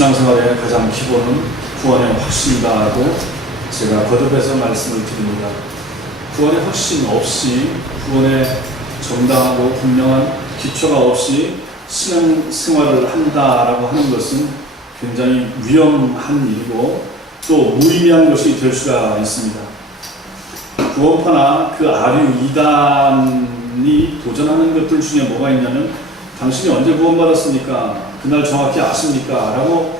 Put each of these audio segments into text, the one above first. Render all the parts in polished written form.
신앙생활의 가장 기본은 구원의 확신이다라고 제가 거듭해서 말씀을 드립니다. 구원의 확신 없이, 구원의 정당하고 분명한 기초가 없이 신앙생활을 한다라고 하는 것은 굉장히 위험한 일이고 또 무의미한 것이 될 수가 있습니다. 구원파나 그 아류 이단이 도전하는 것들 중에 뭐가 있냐면, 당신이 언제 구원받았습니까? 그날 정확히 아십니까? 라고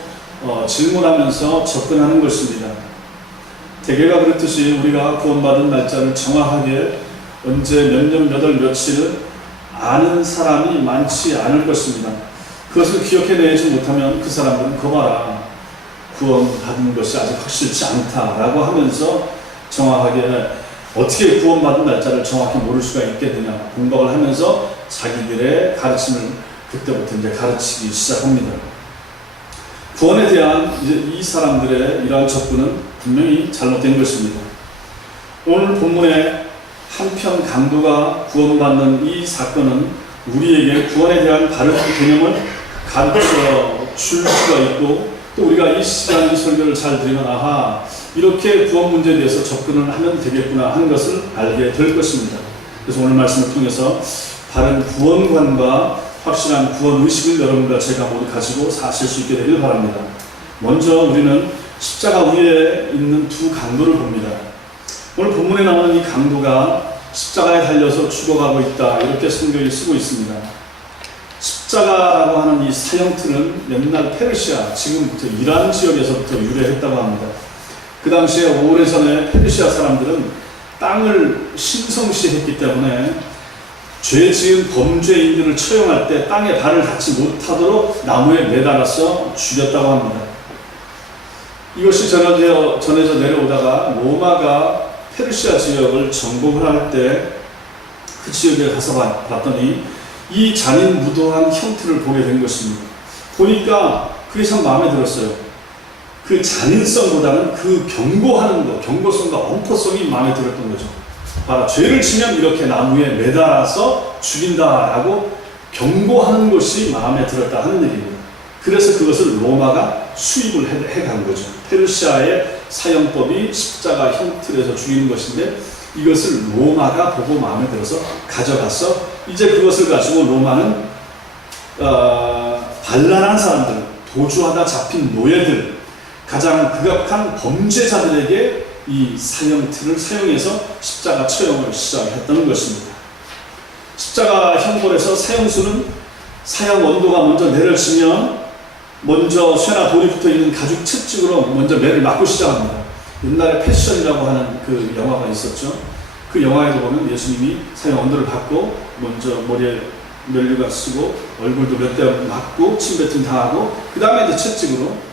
질문하면서 접근하는 것입니다. 대개가 그렇듯이 우리가 구원받은 날짜를 정확하게 언제 몇 년 몇 월 며칠을 아는 사람이 많지 않을 것입니다. 그것을 기억해내지 못하면 그 사람들은 거봐라, 구원받은 것이 아직 확실치 않다라고 하면서 정확하게 어떻게 구원받은 날짜를 정확히 모를 수가 있겠느냐 공박을 하면서 자기들의 가르침을 그때부터 이제 가르치기 시작합니다. 구원에 대한 이 사람들의 이러한 접근은 분명히 잘못된 것입니다. 오늘 본문의 한편 강도가 구원받는 이 사건은 우리에게 구원에 대한 바른 개념을 가르쳐 줄 수가 있고, 또 우리가 이 시간 이 설교를 잘 들으면 아하, 이렇게 구원 문제에 대해서 접근을 하면 되겠구나 하는 것을 알게 될 것입니다. 그래서 오늘 말씀을 통해서 바른 구원관과 확실한 구원의식을 여러분과 제가 모두 가지고 사실 수 있게 되길 바랍니다. 먼저 우리는 십자가 위에 있는 두 강도를 봅니다. 오늘 본문에 나오는 이 강도가 십자가에 달려서 죽어가고 있다, 이렇게 성경이 쓰고 있습니다. 십자가라고 하는 이 사형틀은 옛날 페르시아, 지금부터 이란 지역에서부터 유래했다고 합니다. 그 당시에 오래전에 페르시아 사람들은 땅을 신성시했기 때문에 죄 지은 범죄인들을 처형할 때 땅에 발을 닿지 못하도록 나무에 매달아서 죽였다고 합니다. 이것이 전해져 내려오다가 로마가 페르시아 지역을 정복을 할 때 그 지역에 가서 봤더니 이 잔인무도한 형태를 보게 된 것입니다. 보니까 그게 참 마음에 들었어요. 그 잔인성보다는 그 경고하는 것, 경고성과 엄포성이 마음에 들었던 거죠. 봐라, 죄를 지면 이렇게 나무에 매달아서 죽인다라고 경고하는 것이 마음에 들었다 하는 얘기입니다. 그래서 그것을 로마가 수입을 해간 거죠. 페르시아의 사형법이 십자가 형틀에서 죽이는 것인데, 이것을 로마가 보고 마음에 들어서 가져가서 이제 그것을 가지고 로마는 반란한 사람들, 도주하다 잡힌 노예들, 가장 극악한 범죄자들에게 이 사형틀을 사용해서 십자가 처형을 시작했다는 것입니다. 십자가 형벌에서 사형수는 사형 원도가 먼저 내려지면 먼저 쇠나 돌이 붙어있는 가죽 채찍으로 먼저 매를 맞고 시작합니다. 옛날에 패션이라고 하는 그 영화가 있었죠. 그 영화에도 보면 예수님이 사형 원도를 받고 먼저 머리에 면류관 쓰고 얼굴도 몇 대 맞고 침뱉음 당하고 그 다음에 이제 채찍으로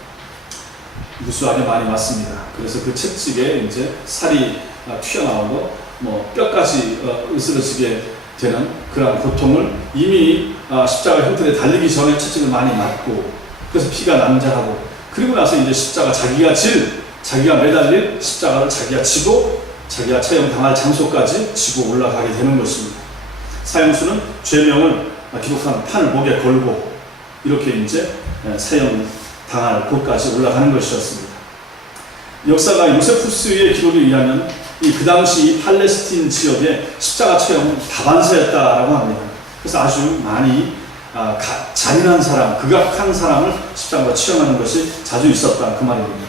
무수하게 많이 맞습니다. 그래서 그 채찍에 이제 살이 튀어나오고 뼈까지 으스러지게 되는 그런 고통을 이미 십자가 형틀에 달리기 전에 채찍을 많이 맞고, 그래서 피가 낭자하고, 그리고 나서 이제 십자가 자기가 매달릴 십자가를 자기가 지고 자기가 처형 당할 장소까지 지고 올라가게 되는 것입니다. 사형수는 죄명을 기록한 판을 목에 걸고 이렇게 이제 사형 당할 곳까지 올라가는 것이었습니다. 역사가 요세푸스의 기록에 의하면 그 당시 팔레스틴 지역에 십자가 처형은 다반사였다라고 합니다. 그래서 아주 많이 잔인한 사람, 극악한 사람을 십자가로 처형하는 것이 자주 있었다, 그 말입니다.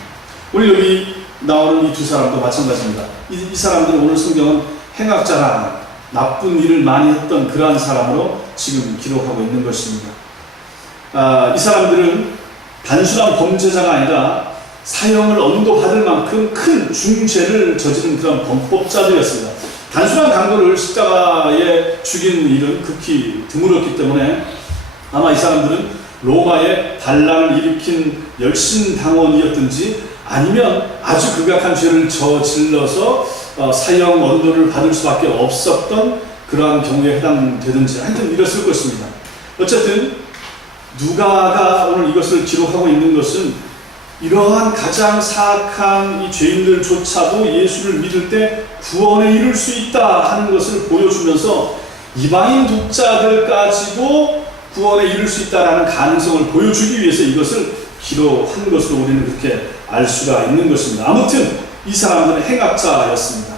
우리 여기 나오는 이 두 사람도 마찬가지입니다. 이 사람들은 오늘 성경은 행악자라, 나쁜 일을 많이 했던 그러한 사람으로 지금 기록하고 있는 것입니다. 이 사람들은 단순한 범죄자가 아니라 사형을 언도받을 만큼 큰 중죄를 저지른 그런 범법자들이었습니다. 단순한 강도를 십자가에 죽인 일은 극히 드물었기 때문에 아마 이 사람들은 로마의 반란을 일으킨 열심당원이었든지 아니면 아주 극악한 죄를 저질러서 사형 언도를 받을 수밖에 없었던 그러한 경우에 해당되든지 하여튼 이랬을 것입니다. 어쨌든 누가가 오늘 이것을 기록하고 있는 것은 이러한 가장 사악한 이 죄인들조차도 예수를 믿을 때 구원에 이룰 수 있다 하는 것을 보여주면서 이방인 독자들까지도 구원에 이룰 수 있다는 가능성을 보여주기 위해서 이것을 기도한 것으로 우리는 그렇게 알 수가 있는 것입니다. 아무튼 이 사람들은 행악자였습니다.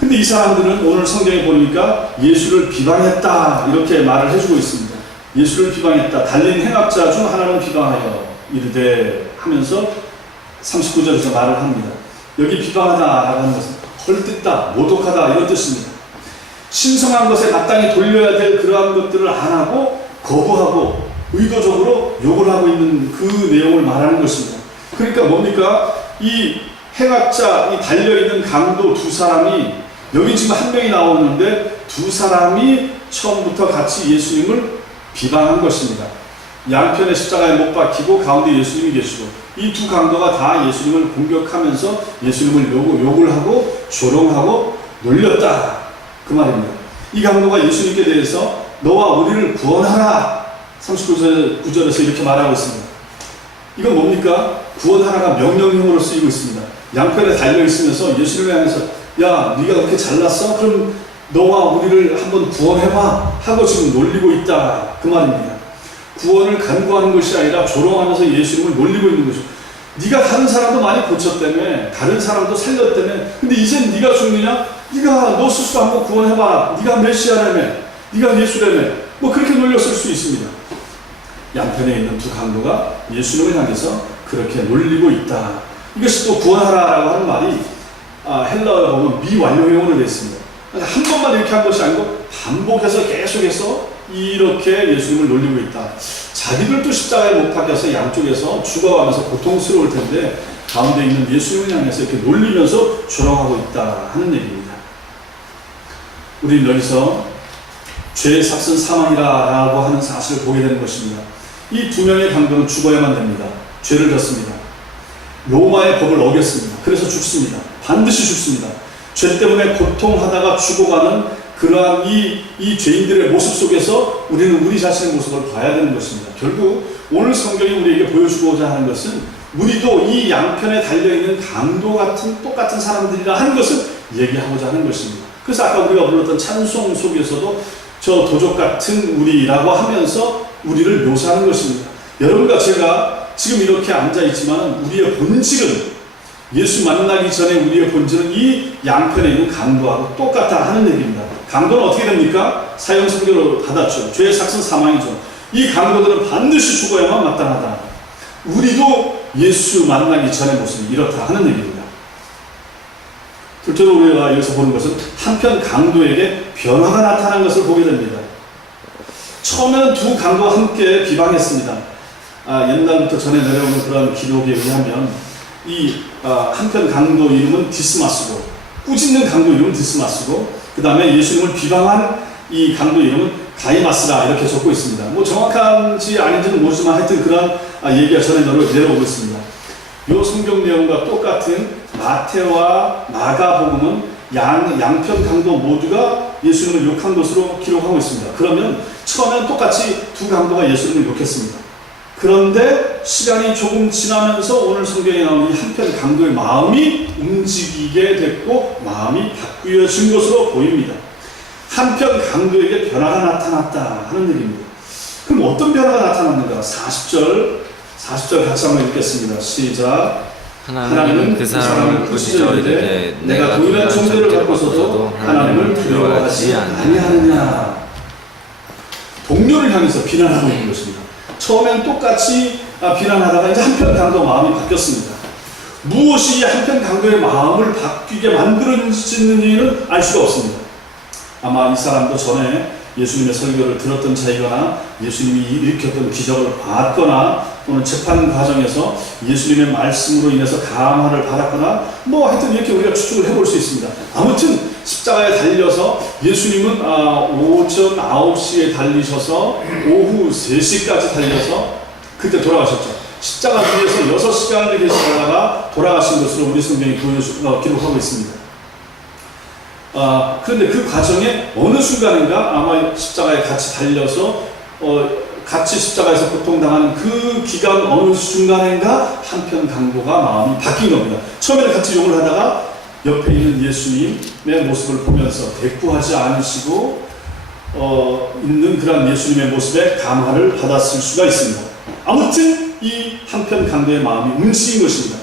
근데 이 사람들은 오늘 성경에 보니까 예수를 비방했다 이렇게 말을 해주고 있습니다. 예수를 비방했다. 달린 행악자 중 하나는 비방하여 이르되 하면서 39절에서 말을 합니다. 여기 비방하다라고 하는 것은 헐뜯다, 모독하다 이런 뜻입니다. 신성한 것에 마땅히 돌려야 될 그러한 것들을 안 하고 거부하고 의도적으로 욕을 하고 있는 그 내용을 말하는 것입니다. 그러니까 뭡니까? 이 행악자, 이 달려있는 강도 두 사람이 여기 지금 한 명이 나오는데 두 사람이 처음부터 같이 예수님을 비방한 것입니다. 양편의 십자가에 못 박히고 가운데 예수님이 계시고 이 두 강도가 다 예수님을 공격하면서 예수님을 욕을 하고 조롱하고 놀렸다 그 말입니다. 이 강도가 예수님께 대해서 너와 우리를 구원하라 39절에서 이렇게 말하고 있습니다. 이건 뭡니까? 구원하라가 명령형으로 쓰이고 있습니다. 양편에 달려있으면서 예수님을 향해서 야 네가 그렇게 잘났어? 그럼 너와 우리를 한번 구원해봐 하고 지금 놀리고 있다 그 말입니다. 구원을 간구하는 것이 아니라 조롱하면서 예수님을 놀리고 있는 것이죠. 네가 다른 사람도 많이 고쳤다며 다른 사람도 살렸다며 근데 이젠 네가 죽느냐? 네가 너 스스로 한번 구원해봐라. 네가 메시아라며 네가 예수라며 뭐 그렇게 놀렸을 수 있습니다. 양편에 있는 두 강도가 예수님을 향해서 그렇게 놀리고 있다. 이것이 또 구원하라라고 하는 말이 헬라어에 보면 미완료형으로 되어 있습니다. 한 번만 이렇게 한 것이 아니고 반복해서 계속해서 이렇게 예수님을 놀리고 있다. 자기들도 십자가에 못 박혀서 양쪽에서 죽어가면서 고통스러울 텐데 가운데 있는 예수님을 향해서 이렇게 놀리면서 조롱하고 있다 하는 얘기입니다. 우리는 여기서 죄의 삭은 사망이라고 하는 사실을 보게 되는 것입니다. 이 두 명의 강도는 죽어야만 됩니다. 죄를 졌습니다. 로마의 법을 어겼습니다. 그래서 죽습니다. 반드시 죽습니다. 죄 때문에 고통하다가 죽어가는 그러한 이 죄인들의 모습 속에서 우리는 우리 자신의 모습을 봐야 되는 것입니다. 결국 오늘 성경이 우리에게 보여주고자 하는 것은 우리도 이 양편에 달려있는 강도 같은 똑같은 사람들이라 하는 것을 얘기하고자 하는 것입니다. 그래서 아까 우리가 불렀던 찬송 속에서도 저 도적 같은 우리라고 하면서 우리를 묘사하는 것입니다. 여러분과 제가 지금 이렇게 앉아있지만 우리의 본질은 예수 만나기 전에 우리의 본질은 이 양편에 있는 강도하고 똑같다 하는 얘기입니다. 강도는 어떻게 됩니까? 사형선고를 받았죠. 죄의 삭은 사망이죠. 이 강도들은 반드시 죽어야만 마땅하다. 우리도 예수 만나기 전의 모습이 이렇다 하는 얘기입니다. 둘째로 우리가 여기서 보는 것은 한편 강도에게 변화가 나타난 것을 보게 됩니다. 처음에는 두 강도와 함께 비방했습니다. 옛날부터 전해 내려오는 그런 기록에 의하면 이 한편 강도 이름은 디스마스고 꾸짖는 강도 이름은 디스마스고 그 다음에 예수님을 비방한 이 강도 이름은 가이마스라 이렇게 적고 있습니다. 뭐 정확한지 아닌지는 모르지만 하여튼 그런 얘기가 전해 내려오고 있습니다. 이 성경 내용과 똑같은 마태와 마가복음은 양편 강도 모두가 예수님을 욕한 것으로 기록하고 있습니다. 그러면 처음에는 똑같이 두 강도가 예수님을 욕했습니다. 그런데 시간이 조금 지나면서 오늘 성경에 나오는 이 한편 강도의 마음이 움직이게 됐고 마음이 바뀌어진 것으로 보입니다. 한편 강도에게 변화가 나타났다 하는 얘기입니다. 그럼 어떤 변화가 나타났는가? 40절 같이 한번 읽겠습니다. 시작. 하나님은 그 사람을 부시져 이르되 내가 동일한 존재를 갖고서도 하나님을 두려워하지 아니하느냐. 동료를 향해서 비난하고 있는 것입니다. 처음엔 똑같이 비난하다가 이제 한편 강도 마음이 바뀌었습니다. 무엇이 이 한편 강도의 마음을 바뀌게 만들어지는 이유는 알 수가 없습니다. 아마 이 사람도 전에 예수님의 설교를 들었던 자이거나 예수님이 일으켰던 기적을 봤거나 또는 재판 과정에서 예수님의 말씀으로 인해서 감화를 받았거나 뭐 하여튼 이렇게 우리가 추측을 해볼 수 있습니다. 아무튼 십자가에 달려서 예수님은 오전 9시에 달리셔서 오후 3시까지 달려서 그때 돌아가셨죠. 십자가 위에서 6시간을 계시다가 돌아가신 것으로 우리 성경이 기록하고 있습니다. 그런데 그 과정에 어느 순간인가 아마 십자가에 같이 달려서 같이 십자가에서 고통당하는 그 기간 어느 순간인가 한편 강도가 마음이 바뀐 겁니다. 처음에는 같이 욕을 하다가 옆에 있는 예수님의 모습을 보면서 대꾸하지 않으시고 있는 그런 예수님의 모습에 감화를 받았을 수가 있습니다. 아무튼 이 한편 강도의 마음이 움직인 것입니다.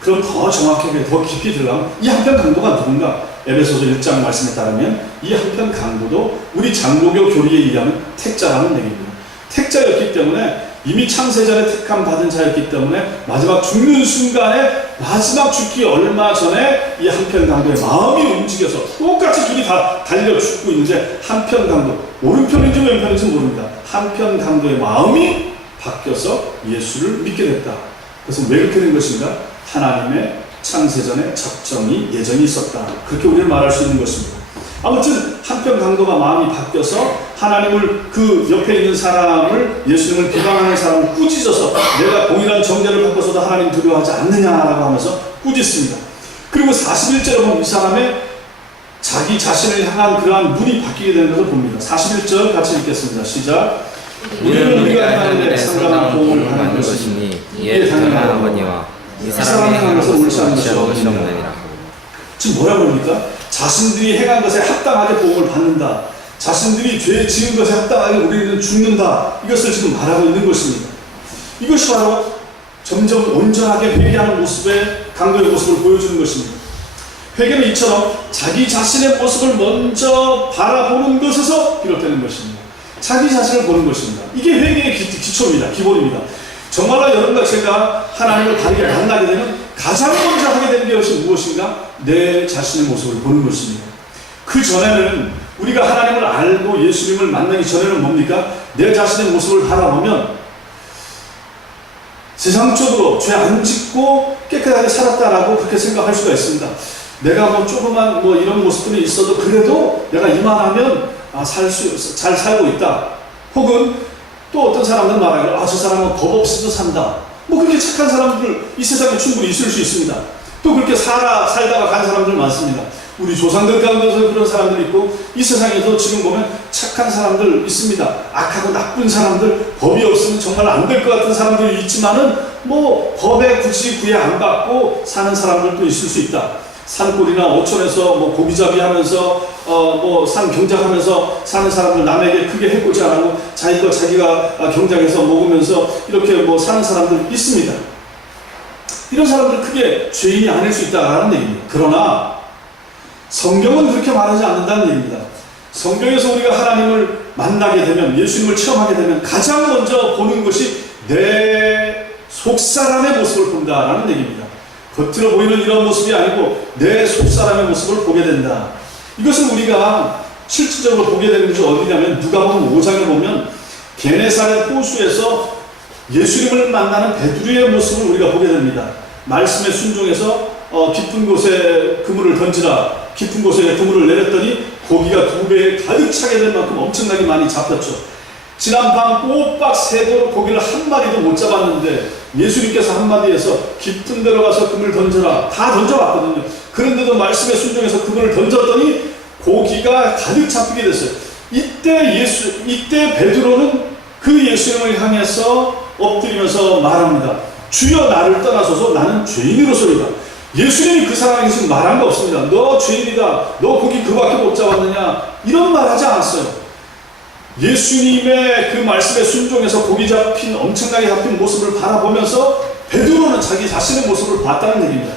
그럼 더 정확하게 더 깊이 들어가면 이 한편 강도가 누군가? 에베소서 1장 말씀에 따르면 이 한편 강도도 우리 장로교 교리에 의하면 택자라는 얘기입니다. 택자였기 때문에 이미 창세전에 택함 받은 자였기 때문에 마지막 죽는 순간에 마지막 죽기 얼마 전에 이 한편 강도의 마음이 움직여서 똑같이 둘이 다 달려 죽고 있는데 한편 강도, 오른편인지 왼편인지 모릅니다. 한편 강도의 마음이 바뀌어서 예수를 믿게 됐다. 그래서 왜 그렇게 된 것인가? 하나님의 창세전에 작정이 예정이 있었다. 그렇게 우리는 말할 수 있는 것입니다. 아무튼 한편 강도가 마음이 바뀌어서 하나님을, 그 옆에 있는 사람을, 예수님을 비방하는 사람을 꾸짖어서 내가 동일한 정죄를 받고서도 하나님 두려워하지 않느냐라고 하면서 꾸짖습니다. 그리고 41절에 보면 이 사람의 자기 자신을 향한 그러한 눈이 바뀌게 되는 것을 봅니다. 41절 같이 읽겠습니다. 시작. 우리는 우리가 하나님의 상당한 도움을 받는 것이니 이에 당연한 아버니와 이 사람이 행한 것을 옳지 않은 것이 없느니라. 지금 뭐라고 합니까? 자신들이 행한 것에 합당하게 보험을 받는다. 자신들이 죄 지은 것에 합당하게 우리는 죽는다. 이것을 지금 말하고 있는 것입니다. 이것이 바로 점점 온전하게 회개하는 모습의 강도의 모습을 보여주는 것입니다. 회개는 이처럼 자기 자신의 모습을 먼저 바라보는 것에서 비롯되는 것입니다. 자기 자신을 보는 것입니다. 이게 회개의 기초입니다. 기본입니다. 정말로 여러분과 제가 하나님을 바르게 만나게 되면 가장 먼저 하게 되는 것이 무엇인가? 내 자신의 모습을 보는 것입니다. 그 전에는 우리가 하나님을 알고 예수님을 만나기 전에는 뭡니까? 내 자신의 모습을 바라보면 세상적으로 죄 안 짓고 깨끗하게 살았다라고 그렇게 생각할 수가 있습니다. 내가 뭐 조그만 뭐 이런 모습들이 있어도 그래도 내가 이만하면 잘 살고 있다. 혹은 또 어떤 사람들은 말하기를 저 사람은 겁 없이도 산다. 뭐 그렇게 착한 사람들 이 세상에 충분히 있을 수 있습니다. 또 그렇게 살다가 간 사람들 많습니다. 우리 조상들 가운데서 그런 사람들이 있고 이 세상에도 지금 보면 착한 사람들 있습니다. 악하고 나쁜 사람들, 법이 없으면 정말 안 될 것 같은 사람들이 있지만은 뭐 법에 굳이 구애 안 받고 사는 사람들도 있을 수 있다. 산골이나 어촌에서 뭐 고기잡이 하면서 뭐 산 경작하면서 사는 사람들, 남에게 크게 해코지 안 하고 자기 거 자기가 경작해서 먹으면서 이렇게 뭐 사는 사람들 있습니다. 이런 사람들 크게 죄인이 아닐 수 있다라는 얘기입니다. 그러나 성경은 그렇게 말하지 않는다는 얘기입니다. 성경에서 우리가 하나님을 만나게 되면, 예수님을 체험하게 되면 가장 먼저 보는 것이 내 속사람의 모습을 본다라는 얘기입니다. 겉으로 보이는 이런 모습이 아니고 내 속사람의 모습을 보게 된다. 이것을 우리가 실질적으로 보게 되는 것이 어디냐면 누가복음 5장에 보면 게네사렛 호수에서 예수님을 만나는 베드로의 모습을 우리가 보게 됩니다. 말씀에 순종해서 깊은 곳에 그물을 던지라, 깊은 곳에 그물을 내렸더니 고기가 2배에 가득 차게 될 만큼 엄청나게 많이 잡혔죠. 지난밤 꼬박 새도록 고기를 한 마리도 못 잡았는데 예수님께서 한마디에서 깊은 데로 가서 그물을 던져라, 다 던져봤거든요. 그런데도 말씀에 순종해서 그물을 던졌더니 고기가 가득 잡히게 됐어요. 이때 베드로는 그 예수님을 향해서 엎드리면서 말합니다. 주여 나를 떠나소서, 나는 죄인으로소이다. 예수님이 그 사람에게 지금 말한 거 없습니다. 너 죄인이다, 너 고기 그밖에 못 잡았느냐, 이런 말 하지 않았어요. 예수님의 그 말씀에 순종해서 고기 잡힌, 엄청나게 잡힌 모습을 바라보면서 베드로는 자기 자신의 모습을 봤다는 얘기입니다.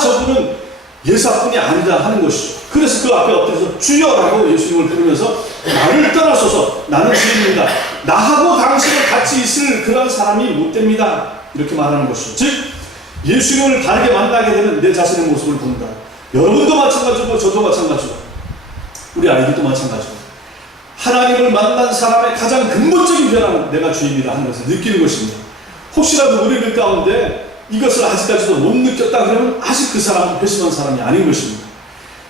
저분은 예사뿐이 아니다 하는 것이죠. 그래서 그 앞에 엎드려서 주여라고 예수님을 부르면서 나를 떠나소서, 나는 죄인입니다. 나하고 당신은 같이 있을 그런 사람이 못 됩니다. 이렇게 말하는 것이죠. 즉 예수님을 바르게 만나게 되면 내 자신의 모습을 본다. 여러분도 마찬가지고 저도 마찬가지고 우리 아이들도 마찬가지고 하나님을 만난 사람의 가장 근본적인 변화는 내가 죄인이다 하는 것을 느끼는 것입니다. 혹시라도 우리들 가운데 이것을 아직까지도 못 느꼈다 그러면 아직 그 사람은 회심한 사람이 아닌 것입니다.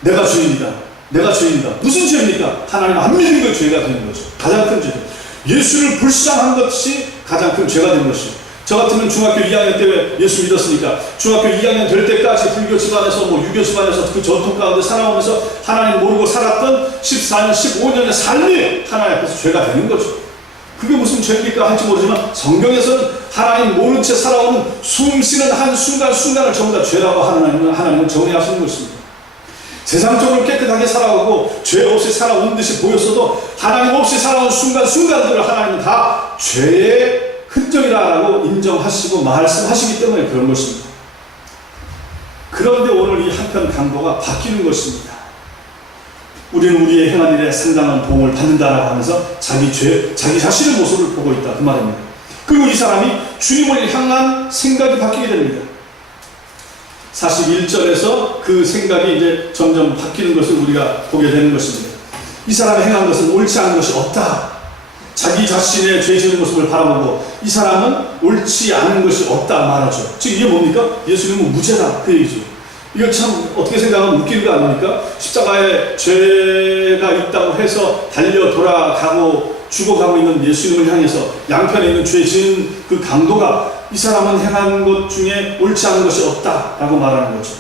내가 죄인이다. 내가 죄인이다. 무슨 죄입니까? 하나님 안 믿는 게 죄가 되는 거죠. 가장 큰 죄죠. 예수를 불신한 것이 가장 큰 죄가 되는 것이죠. 저 같으면 중학교 2학년 때 예수 믿었으니까 중학교 2학년 될 때까지 불교 집안에서 유교 집안에서 그 전통 가운데 살아오면서 하나님 모르고 살았던 14년, 15년의 삶이 하나님 앞에서 죄가 되는 거죠. 그게 무슨 죄입니까 할지 모르지만 성경에서는 하나님 모른 채 살아오는 숨쉬는 한 순간순간을 전부 다 죄라고 하나님은 정의하시는 것입니다. 세상적으로 깨끗하게 살아오고 죄 없이 살아온 듯이 보였어도 하나님 없이 살아온 순간순간들을 하나님은 다 죄의 흔적이 인정하시고 말씀하시기 때문에 그런 것입니다. 그런데 오늘 이 한편 강도가 바뀌는 것입니다. 우리는 우리의 행한 일에 상당한 도움을 받는다라고 하면서 자기 자신의 모습을 보고 있다 그 말입니다. 그리고 이 사람이 주님을 향한 생각이 바뀌게 됩니다. 41절에서 그 생각이 이제 점점 바뀌는 것을 우리가 보게 되는 것입니다. 이 사람이 행한 것은 옳지 않은 것이 없다. 자기 자신의 죄 지은 모습을 바라보고 이 사람은 옳지 않은 것이 없다 말하죠. 즉 이게 뭡니까? 예수님은 무죄다 그 얘기죠. 이거 참 어떻게 생각하면 웃기는 거 아닙니까? 십자가에 죄가 있다고 해서 달려 돌아가고 죽어가고 있는 예수님을 향해서 양편에 있는 죄 지은 그 강도가 이 사람은 행한 것 중에 옳지 않은 것이 없다라고 말하는 거죠.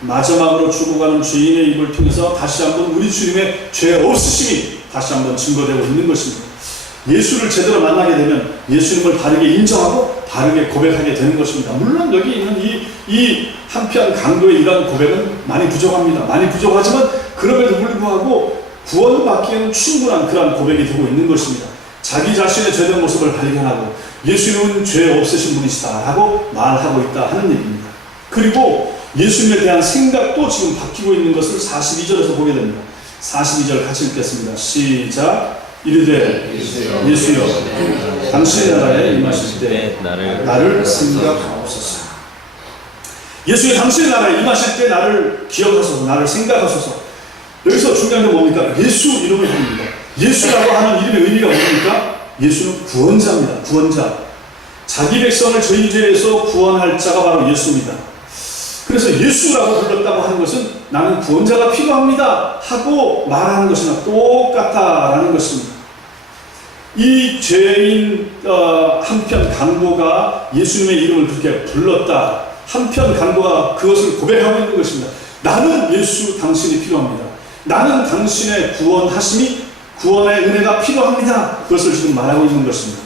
마지막으로 죽어가는 죄인의 입을 통해서 다시 한번 우리 주님의 죄 없으심이 다시 한번 증거되고 있는 것입니다. 예수를 제대로 만나게 되면 예수님을 바르게 인정하고 바르게 고백하게 되는 것입니다. 물론 여기 있는 이 한편 강도의 이러한 고백은 많이 부족합니다. 많이 부족하지만 그럼에도 불구하고 구원받기에는 충분한 그러한 고백이 되고 있는 것입니다. 자기 자신의 죄된 모습을 발견하고 예수님은 죄 없으신 분이시다 라고 말하고 있다 하는 얘기입니다. 그리고 예수님에 대한 생각도 지금 바뀌고 있는 것을 42절에서 보게 됩니다. 42절 같이 읽겠습니다. 시작. 이르되 예수여 당신의 나라에 임하실 때 나를 생각하옵소서. 예수의 당신의 나라에 임하실 때 나를 기억하소서, 나를 생각하소서. 여기서 중요한 게 뭡니까? 예수 이름을 합니다. 예수라고 하는 이름의 의미가 뭡니까? 예수는 구원자입니다. 구원자. 자기 백성을 저희 죄에서 구원할 자가 바로 예수입니다. 그래서 예수라고 불렀다고 하는 것은 나는 구원자가 필요합니다 하고 말하는 것이나 똑같다라는 것입니다. 이 죄인 한편 강도가 예수님의 이름을 그렇게 불렀다. 한편 강도가 그것을 고백하고 있는 것입니다. 나는 예수 당신이 필요합니다. 나는 당신의 구원하심이 구원의 은혜가 필요합니다. 그것을 지금 말하고 있는 것입니다.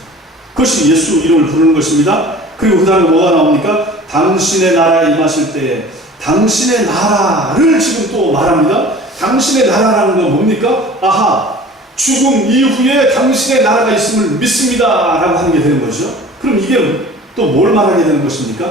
그것이 예수 이름을 부르는 것입니다. 그리고 그 다음에 뭐가 나옵니까? 당신의 나라에 임하실 때에 당신의 나라를 지금 또 말합니다. 당신의 나라라는 건 뭡니까? 아하, 죽음 이후에 당신의 나라가 있음을 믿습니다 라고 하는 게 되는 거죠. 그럼 이게 또 뭘 말하게 되는 것입니까?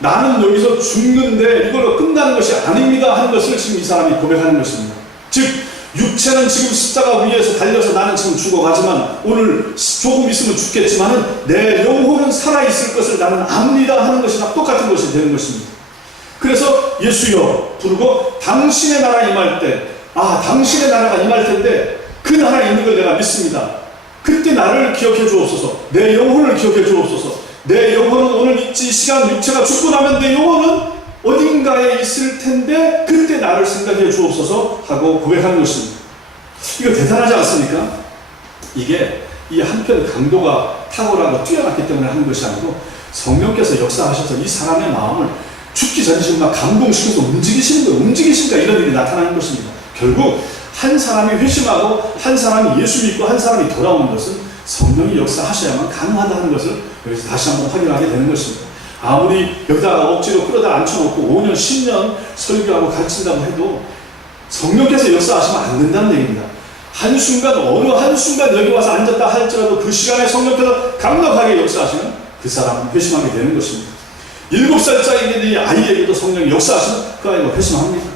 나는 여기서 죽는데 이걸로 끝나는 것이 아닙니다 하는 것을 지금 이 사람이 고백하는 것입니다. 즉 육체는 지금 십자가 위에서 달려서 나는 지금 죽어가지만 오늘 조금 있으면 죽겠지만 내 영혼은 살아있을 것을 나는 압니다 하는 것이나 똑같은 것이 되는 것입니다. 그래서 예수여 부르고 당신의 나라 임할 때 당신의 나라가 임할 텐데 그 나라에 있는 걸 내가 믿습니다. 그때 나를 기억해 주옵소서. 내 영혼을 기억해 주옵소서. 내 영혼은 오늘 이 시간 육체가 죽고 나면 내 영혼은 어딘가에 있을 텐데 그때 나를 생각해 주옵소서 하고 고백하는 것입니다. 이거 대단하지 않습니까? 이게 이 한편 강도가 탁월하고 뛰어났기 때문에 하는 것이 아니고 성령께서 역사하셔서 이 사람의 마음을 죽기 전에 지금 막 감동시켜서 움직이시는 거예요. 움직이시니까 이런 일이 나타나는 것입니다. 결국 한 사람이 회심하고 한 사람이 예수 믿고 한 사람이 돌아오는 것은 성령이 역사하셔야만 가능하다 하는 것을 여기서 다시 한번 확인하게 되는 것입니다. 아무리 여기다가 억지로 끌어다 앉혀놓고 5년, 10년 설교하고 가르친다고 해도 성령께서 역사하시면 안 된다는 얘기입니다. 한순간, 어느 한순간 여기 와서 앉았다 할지라도 그 시간에 성령께서 강력하게 역사하시면 그 사람은 회심하게 되는 것입니다. 7살짜리 아이에게도 성령이 역사하시면 그 아이가 회심합니다.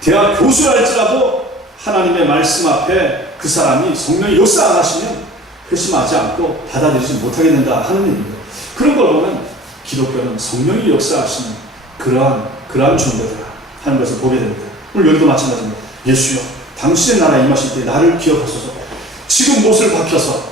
대학 교수랄지라도 하나님의 말씀 앞에 그 사람이 성령이 역사 안 하시면 회심하지 않고 받아들이지 못하게 된다 하는 얘기입니다. 그런 걸 보면 기독교는 성령이 역사하시는 그러한 존재다 하는 것을 보게 됩니다. 오늘 여기도 마찬가지입니다. 예수여 당신의 나라에 임하실 때 나를 기억하소서. 지금 못을 박혀서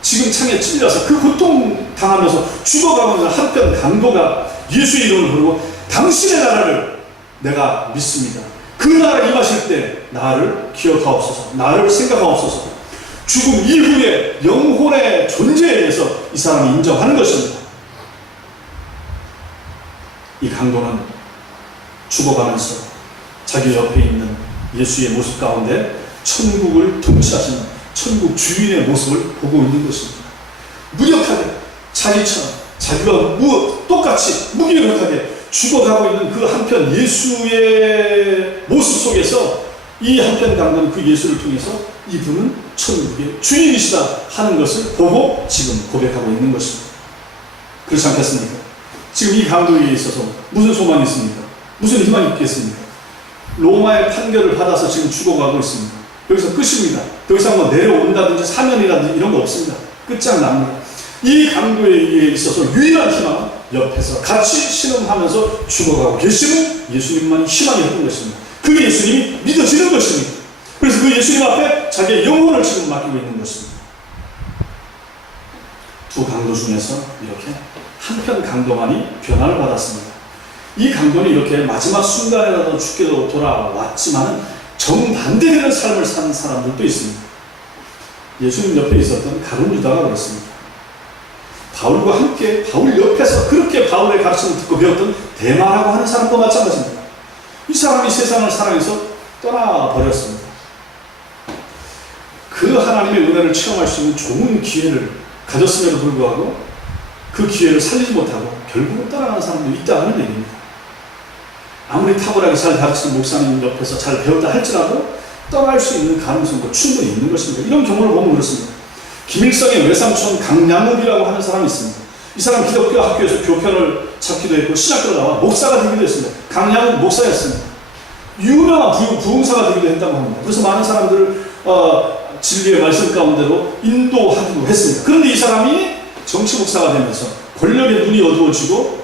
지금 창에 찔려서 그 고통 당하면서 죽어가고 있는 한편 강도가 예수의 이름을 부르고 당신의 나라를 내가 믿습니다. 그 나라에 임하실 때 나를 기억하옵소서. 나를 생각하옵소서. 죽음 이후에 영혼의 존재에 대해서 이 사람이 인정하는 것입니다. 이 강도는 죽어가면서 자기 옆에 있는 예수의 모습 가운데 천국을 통치하시는 천국 주인의 모습을 보고 있는 것입니다. 무력하게 자기처럼 자기가 똑같이 무기력하게 죽어가고 있는 그 한편 예수의 모습 속에서 이 한편 강도는 그 예수를 통해서 이분은 천국의 주인이시다 하는 것을 보고 지금 고백하고 있는 것입니다. 그렇지 않겠습니까? 지금 이 강도에 있어서 무슨 소망이 있습니까? 무슨 희망이 있겠습니까? 로마의 판결을 받아서 지금 죽어가고 있습니다. 여기서 끝입니다. 더 이상 뭐 내려온다든지 사면이라든지 이런 거 없습니다. 끝장납니다. 이 강도에 있어서 유일한 희망은 옆에서 같이 신음하면서 죽어가고 계시는 예수님만이 희망이었던 것입니다. 그 예수님이 믿어지는 것입니다. 그래서 그 예수님 앞에 자기의 영혼을 지금 맡기고 있는 것입니다. 두 강도 중에서 이렇게 한편 강도만이 변화를 받았습니다. 이 강도는 이렇게 마지막 순간에라도 죽게도 돌아왔지만 정반대되는 삶을 사는 사람들도 있습니다. 예수님 옆에 있었던 가룟 유다가 그렇습니다. 바울과 함께 바울 옆에서 그렇게 바울의 가르침을 듣고 배웠던 데마라고 하는 사람도 마찬가지입니다. 이 사람이 세상을 사랑해서 떠나버렸습니다. 그 하나님의 은혜를 체험할 수 있는 좋은 기회를 가졌음에도 불구하고 그 기회를 살리지 못하고 결국은 떠나가는 사람도 있다는 얘기입니다. 아무리 탁월하게 잘 가르치는 목사님 옆에서 잘 배웠다 할지라도 떠날 수 있는 가능성도 충분히 있는 것입니다. 이런 경우를 보면 그렇습니다. 김일성의 외삼촌 강량욱이라고 하는 사람이 있습니다. 이 사람 기독교 학교에서 교편을 찾기도 했고 신학교로 나와 목사가 되기도 했습니다. 강량욱 목사였습니다. 유명한 부흥사가 되기도 했다고 합니다. 그래서 많은 사람들을 진리의 말씀 가운데로 인도하기도 했습니다. 그런데 이 사람이 정치 목사가 되면서 권력의 눈이 어두워지고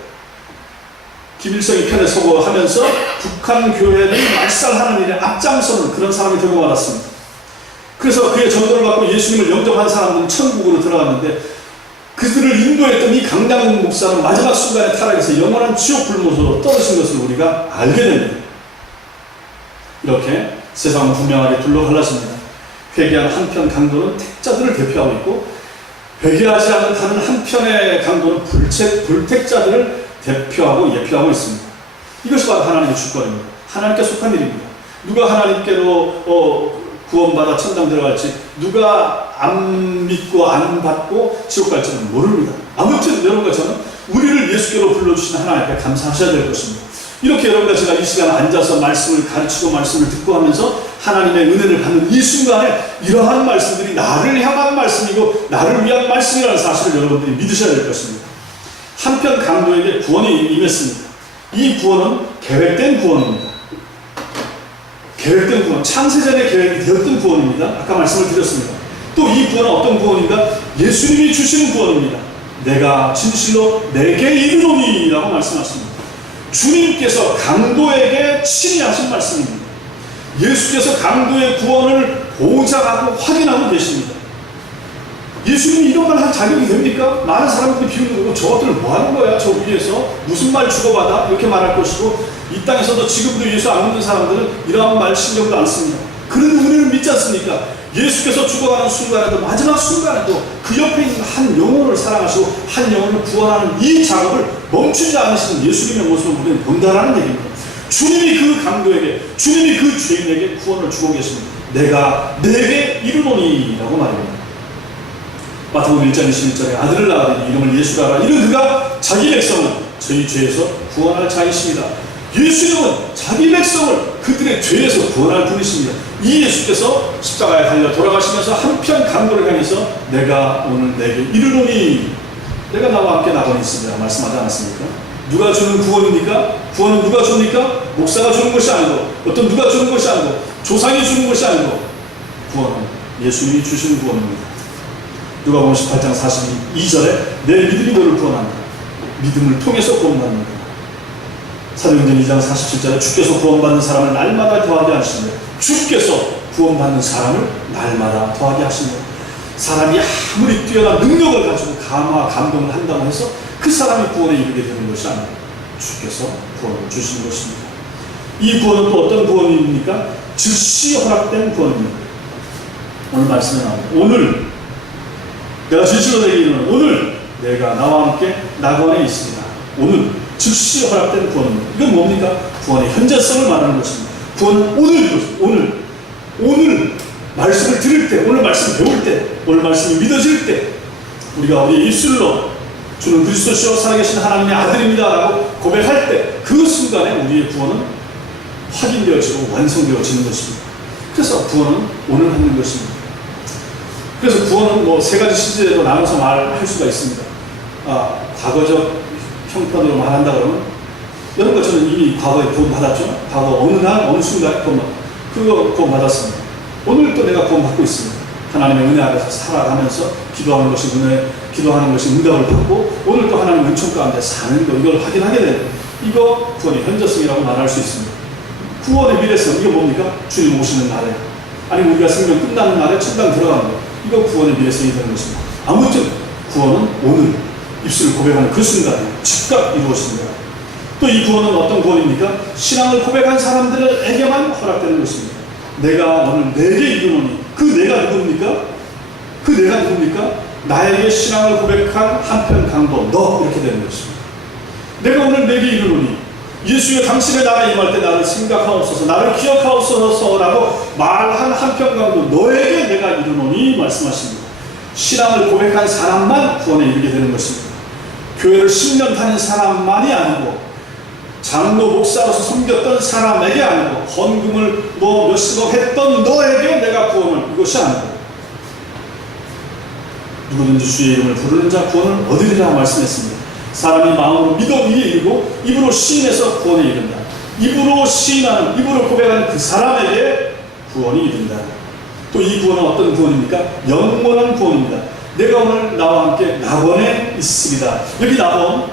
김일성이 편에 서고 하면서 북한 교회를 말살하는 일에 앞장서는 그런 사람이 되고 말았습니다. 그래서 그의 전도를 받고 예수님을 영접한 사람들은 천국으로 들어갔는데 그들을 인도했던 이 강량욱 목사는 마지막 순간에 타락해서 영원한 지옥 불못으로 떨어진 것을 우리가 알게 됩니다. 이렇게 세상은 분명하게 둘러갈랐습니다. 회개한 한편 강도는 택자들을 대표하고 있고 회개하지 않는 다른 한편의 강도는 불택자들을 대표하고 예표하고 있습니다. 이것이 바로 하나님의 주권입니다. 하나님께 속한 일입니다. 누가 하나님께로 구원받아 천당 들어갈지 누가 안 믿고 안 받고 지옥 갈지는 모릅니다. 아무튼 여러분과 저는 우리를 예수께로 불러주신 하나님 앞에 감사하셔야 될 것입니다. 이렇게 여러분과 제가 이 시간 앉아서 말씀을 가르치고 말씀을 듣고 하면서 하나님의 은혜를 받는 이 순간에 이러한 말씀들이 나를 향한 말씀이고 나를 위한 말씀이라는 사실을 여러분들이 믿으셔야 될 것입니다. 한편 강도에게 구원이 임했습니다. 이 구원은 계획된 구원입니다. 계획된 구원, 창세전에 계획이 되었던 구원입니다. 아까 말씀을 드렸습니다. 또 이 구원은 어떤 구원인가? 예수님이 주시는 구원입니다. 내가 진실로 내게 이르노니 라고 말씀하십니다. 주님께서 강도에게 친히 하신 말씀입니다. 예수께서 강도의 구원을 보장하고 확인하고 계십니다. 예수님이 이런 말 할 자격이 됩니까? 많은 사람들이 비웃는 거고 저것들 뭐 하는 거야? 저 위에서 무슨 말 주고받아? 이렇게 말할 것이고 이 땅에서도 지금도 예수 안 믿는 사람들은 이러한 말 신경도 안 씁니다. 그런 우리를 믿지 않습니까? 예수께서 죽어가는 순간에도 마지막 순간에도 그 옆에 있는 한 영혼을 사랑하시고 한 영혼을 구원하는 이 작업을 멈추지 않으시는 예수님의 모습을 우리는 본다라는 얘기입니다. 주님이 그 강도에게, 주님이 그 죄인에게 구원을 주고 계십니다. 내가 내게 이르노니 라고 말합니다. 마태복음 1장 21절에 아들을 낳으니 이름을 예수라 하라. 이런 그가 자기 백성을 저희 죄에서 구원할 자이십니다. 예수님은 자기 백성을 그들의 죄에서 구원할 분이십니다. 이 예수께서 십자가에 달려 돌아가시면서 한편 강도를 향해서 내가 오늘 내게 이르노니 내가 나와 함께 나가니 있습니다 말씀하지 않았습니까? 누가 주는 구원입니까? 구원은 누가 줍니까? 목사가 주는 것이 아니고 어떤 누가 주는 것이 아니고 조상이 주는 것이 아니고 구원은 예수님이 주시는 구원입니다. 누가복음 18장 42절에 내 믿음이 너를 구원한다. 믿음을 통해서 구원받는다. 사도행전 2장 47절에 주께서 구원받는 사람을 날마다 더하게 하십니다. 주께서 구원받는 사람을 날마다 더하게 하십니다. 사람이 아무리 뛰어난 능력을 가지고 감동을 한다고 해서 그 사람이 구원에 이르게 되는 것이 아니고 주께서 구원을 주시는 것입니다. 이 구원은 또 어떤 구원입니까? 즉시 허락된 구원입니다. 오늘 말씀에 나옵니다. 오늘 내가 진실로 내게 이르노니 오늘 내가 나와 함께 낙원에 있습니다. 오늘 즉시 허락된 구원입니다. 이건 뭡니까? 구원의 현재성을 말하는 것입니다. 구원은 오늘 말씀을 들을 때, 오늘 말씀을 배울 때, 오늘 말씀이 믿어질 때 우리가 우리의 입술로 주는 그리스도시요 살아계신 하나님의 아들입니다 라고 고백할 때 그 순간에 우리의 구원은 확인되어지고 완성되어지는 것입니다. 그래서 구원은 오늘 하는 것입니다. 그래서 구원은 뭐 세 가지 시제로 나눠서 말할 수가 있습니다. 과거적 형편으로 말한다 그러면 여러분과 저는 이미 과거에 구원받았죠. 과거 어느 날 어느 순간에 구원받았습니다. 오늘 또 내가 구원받고 있습니다. 하나님의 은혜 아래서 살아가면서 기도하는 것이 응답을 받고 오늘 또 하나님의 은총 가운데 사는 것, 이걸 확인하게 되는, 이거 구원의 현저성이라고 말할 수 있습니다. 구원의 미래성, 이게 뭡니까? 주님 오시는 날에, 아니면 우리가 생명 끝나는 날에 천당 들어가는 것, 이거 구원의 미래성이 되는 것입니다. 아무튼 구원은 오늘 입술을 고백하는 그 순간에 즉각 이루어집니다. 또 이 구원은 어떤 구원입니까? 신앙을 고백한 사람들에게만 허락되는 것입니다. 내가 오늘 내게 이르노니, 그 내가 누굽니까? 그 내가 누굽니까? 나에게 신앙을 고백한 한편 강도 너, 이렇게 되는 것입니다. 내가 오늘 내게 이르노니, 예수여 당신의 나라에 임할 때 나를 생각하옵소서, 나를 기억하옵소서라고 말한 한편 강도 너에게 내가 이르노니 말씀하십니다. 신앙을 고백한 사람만 구원에 이르게 되는 것입니다. 교회를 10년 다닌 사람만이 아니고, 장로 목사로서 섬겼던 사람에게 아니고, 헌금을 몇십억 했던 너에게 내가 구원을, 이것이 아니고, 누구든지 주의 이름을 부르는 자 구원을 얻으리라 말씀했습니다. 사람이 마음으로 믿어 위에 이르고 입으로 시인해서 구원에 이른다. 입으로 시인하는, 입으로 고백하는 그 사람에게 구원이 이른다. 또 이 구원은 어떤 구원입니까? 영원한 구원입니다. 내가 오늘 나와 함께 낙원에 있습니다. 여기 낙원,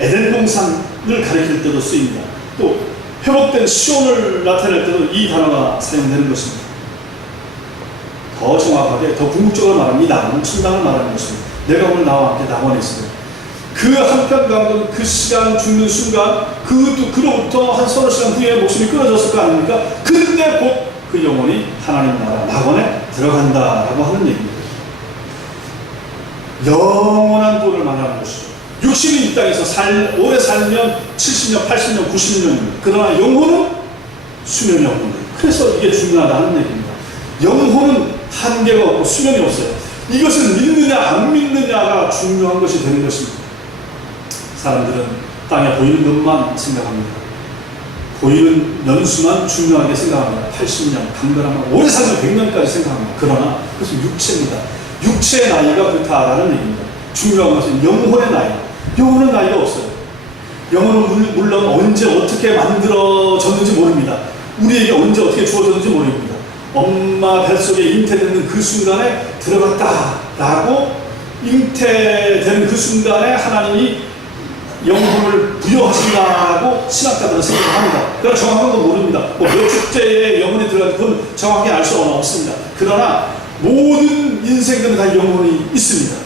에덴 동산을 가리킬 때도 쓰입니다. 또 회복된 시온을 나타낼 때도 이 단어가 사용되는 것입니다. 더 정확하게, 더 궁극적으로 말하면 이 낙원은 천당을 말하는 것입니다. 내가 오늘 나와 함께 낙원에 있습니다. 그 한편 강도는 그 시간 죽는 순간, 그로부터 한 서너 시간 후에 목숨이 끊어졌을 거 아닙니까? 그때 곧 그 영혼이 하나님 나라 낙원에 들어간다라고 하는 얘기입니다. 영원한 구원을 말하는 것이죠. 육신이 이 땅에서 오래 살면 70년, 80년, 90년입니다. 그러나 영혼은 수명이 없는 거예요. 그래서 이게 중요하다는 얘기입니다. 영혼은 한계가 없고 수명이 없어요. 이것을 믿느냐 안 믿느냐가 중요한 것이 되는 것입니다. 사람들은 땅에 보이는 것만 생각합니다. 보이는 연수만 중요하게 생각합니다. 80년, 강건하면 오래 살면 100년까지 생각합니다. 그러나 그것은 육체입니다. 육체의 나이가 그렇다라는 얘기입니다. 중요한 것은 영혼의 나이. 영혼은 나이가 없어요. 영혼은 물론 언제 어떻게 만들어졌는지 모릅니다. 우리에게 언제 어떻게 주어졌는지 모릅니다. 엄마 뱃속에 잉태되는 그 순간에 들어갔다라고, 잉태되는 그 순간에 하나님이 영혼을 부여하신다라고 신학자들은 생각합니다. 그러나 정확한 건 모릅니다. 몇 축제에 영혼이 들어가는지 그건 정확히 알 수는 없습니다. 그러나 모든 인생들은 다 영혼이 있습니다.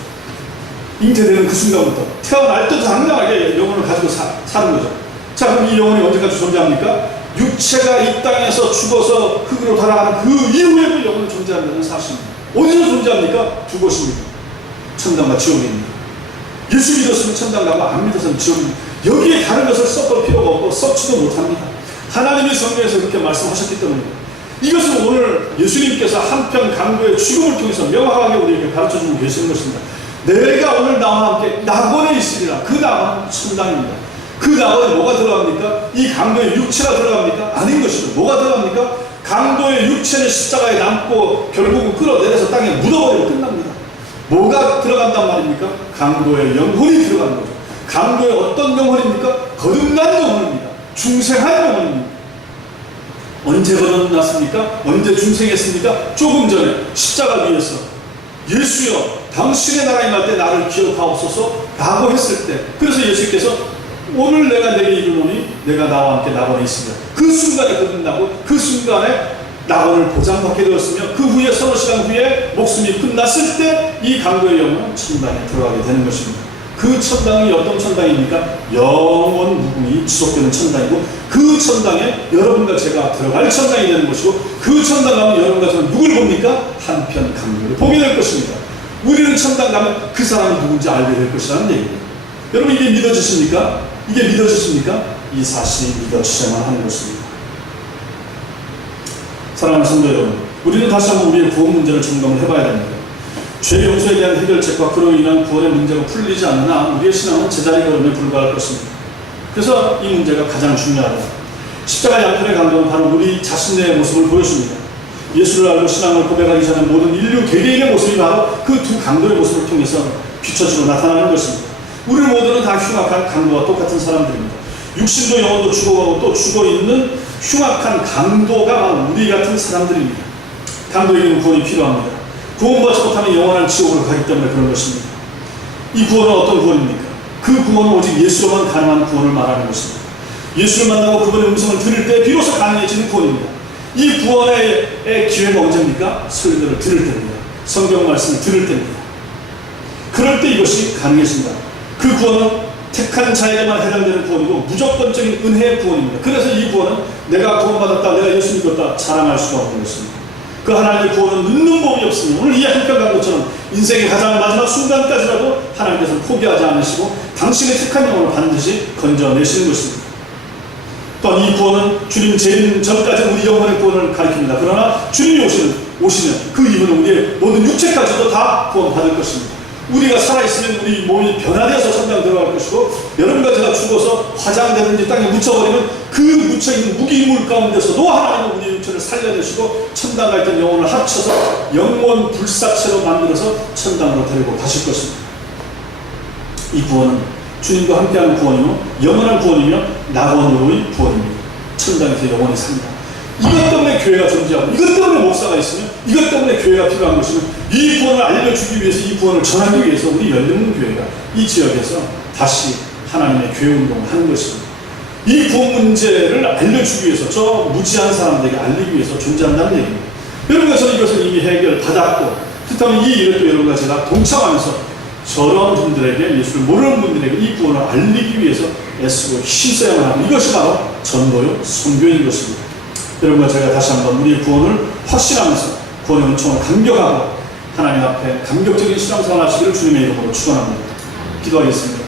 잉태되는 그 순간부터 태어날 때도 당당하게 영혼을 가지고 사는 거죠. 자, 그럼 이 영혼이 언제까지 존재합니까? 육체가 이 땅에서 죽어서 흙으로 돌아가는 그 이후에도 영혼이 존재한다는 사실입니다. 어디서 존재합니까? 두 곳입니다. 천당과 지옥입니다. 예수 믿었으면 천당 가고 안 믿었으면 지옥입니다. 여기에 다른 것을 섞을 필요가 없고 섞지도 못합니다. 하나님이 성경에서 그렇게 말씀하셨기 때문입니다. 이것은 오늘 예수님께서 한편 강도의 죽음을 통해서 명확하게 우리에게 가르쳐주고 계시는 것입니다. 내가 오늘 나와 함께 낙원에 있으리라. 그 낙원은 천당입니다. 그 낙원에 뭐가 들어갑니까? 이 강도의 육체가 들어갑니까? 아닌 것이죠. 뭐가 들어갑니까? 강도의 육체는 십자가에 남고 결국은 끌어내려서 땅에 묻어버리고 끝납니다. 뭐가 들어간단 말입니까? 강도의 영혼이 들어가는 거죠. 강도의 어떤 영혼입니까? 거듭난 영혼입니다. 중생한 영혼입니다. 언제 거듭났습니까? 언제 중생했습니까? 조금 전에 십자가 위에서 예수여 당신의 나라에 임할 때 나를 기억하옵소서 라고 했을 때, 그래서 예수께서 오늘 내가 내게 이르노니 내가 나와 함께 낙원에 있으며, 그 순간에 거듭나고 그 순간에 낙원을 보장받게 되었으며, 그 후에 서너 시간 후에 목숨이 끝났을 때 이 강도의 영혼은 천당에 들어가게 되는 것입니다. 그 천당이 어떤 천당입니까? 영원 무궁이 지속되는 천당이고, 그 천당에 여러분과 제가 들어갈 천당이 되는 것이고, 그 천당 가면 여러분과 저는 누굴 봅니까? 한편 강도를 보게 될 것입니다. 우리는 천당 가면 그 사람이 누군지 알게 될 것이라는 얘기입니다. 여러분, 이게 믿어지십니까? 이게 믿어지십니까? 이 사실이 믿어지셔야만 하는 것입니다. 사랑하는 성도 여러분, 우리는 다시 한번 우리의 구원 문제를 점검을 해봐야 됩니다. 죄 용서에 대한 해결책과 그로 인한 구원의 문제가 풀리지 않으나 우리의 신앙은 제자리 걸음에 불과할 것입니다. 그래서 이 문제가 가장 중요하다. 십자가 양편의 강도는 바로 우리 자신의 모습을 보여줍니다. 예수를 알고 신앙을 고백하기 전에 모든 인류 개개인의 모습이 바로 그 두 강도의 모습을 통해서 비춰지고 나타나는 것입니다. 우리 모두는 다 흉악한 강도와 똑같은 사람들입니다. 육신도 영혼도 죽어가고 또 죽어있는 흉악한 강도가 바로 우리 같은 사람들입니다. 강도에게는 구원이 필요합니다. 구원받지 못하면 영원한 지옥으로 가기 때문에 그런 것입니다. 이 구원은 어떤 구원입니까? 그 구원은 오직 예수로만 가능한 구원을 말하는 것입니다. 예수를 만나고 그분의 음성을 들을 때 비로소 가능해지는 구원입니다. 이 구원의 기회가 언제입니까? 설교를 들을 때입니다. 성경 말씀을 들을 때입니다. 그럴 때 이것이 가능해집니다. 그 구원은 택한 자에게만 해당되는 구원이고 무조건적인 은혜의 구원입니다. 그래서 이 구원은 내가 구원받았다, 내가 예수 믿었다 자랑할 수가 없는 것입니다. 그 하나님의 구원은 늦는 법이 없습니다. 오늘 이야기가 간 것처럼 인생의 가장 마지막 순간까지라도 하나님께서는 포기하지 않으시고 당신의 택한 영혼을 반드시 건져내시는 것입니다. 또한 이 구원은 주님 재림 전까지 우리 영혼의 구원을 가리킵니다. 그러나 주님이 오시면 그 이후는 우리의 모든 육체까지도 다 구원받을 것입니다. 우리가 살아있으면 우리 몸이 변화되어서 천당 들어갈 것이고, 여러분과 제가 죽어서 화장되든지 땅에 묻혀버리면 그 묻혀있는 무기물 가운데서도 하나님은 우리의 육체를 살려내시고 천당 가 있던 영혼을 합쳐서 영원 불사체로 만들어서 천당으로 데리고 가실 것입니다. 이 구원은 주님과 함께하는 구원이며 영원한 구원이며 낙원으로의 구원입니다. 천당에서 영원히 삽니다. 이것 때문에 교회가 존재하고 이것 때문에 목사가 있으면 이것 때문에 교회가 필요한 것이면 이 구원을 알려주기 위해서, 이 구원을 전하기 위해서 우리 열린문교회가 이 지역에서 다시 하나님의 교회 운동을 하는 것입니다. 이 구원 문제를 알려주기 위해서, 저 무지한 사람들에게 알리기 위해서 존재한다는 얘기입니다. 여러분과 저는 이것을 이미 해결받았고, 그렇다면 이 일을 또 여러분과 제가 동참하면서 저런 분들에게, 예수를 모르는 분들에게 이 구원을 알리기 위해서 애쓰고 힘써야만 하고, 이것이 바로 전도요 선교인 것입니다. 여러분과 제가 다시 한번 우리의 구원을 확신하면서 구원의 은총을 감격하고 하나님 앞에 감격적인 신앙생활 하시기를 주님의 이름으로 축원합니다. 기도하겠습니다.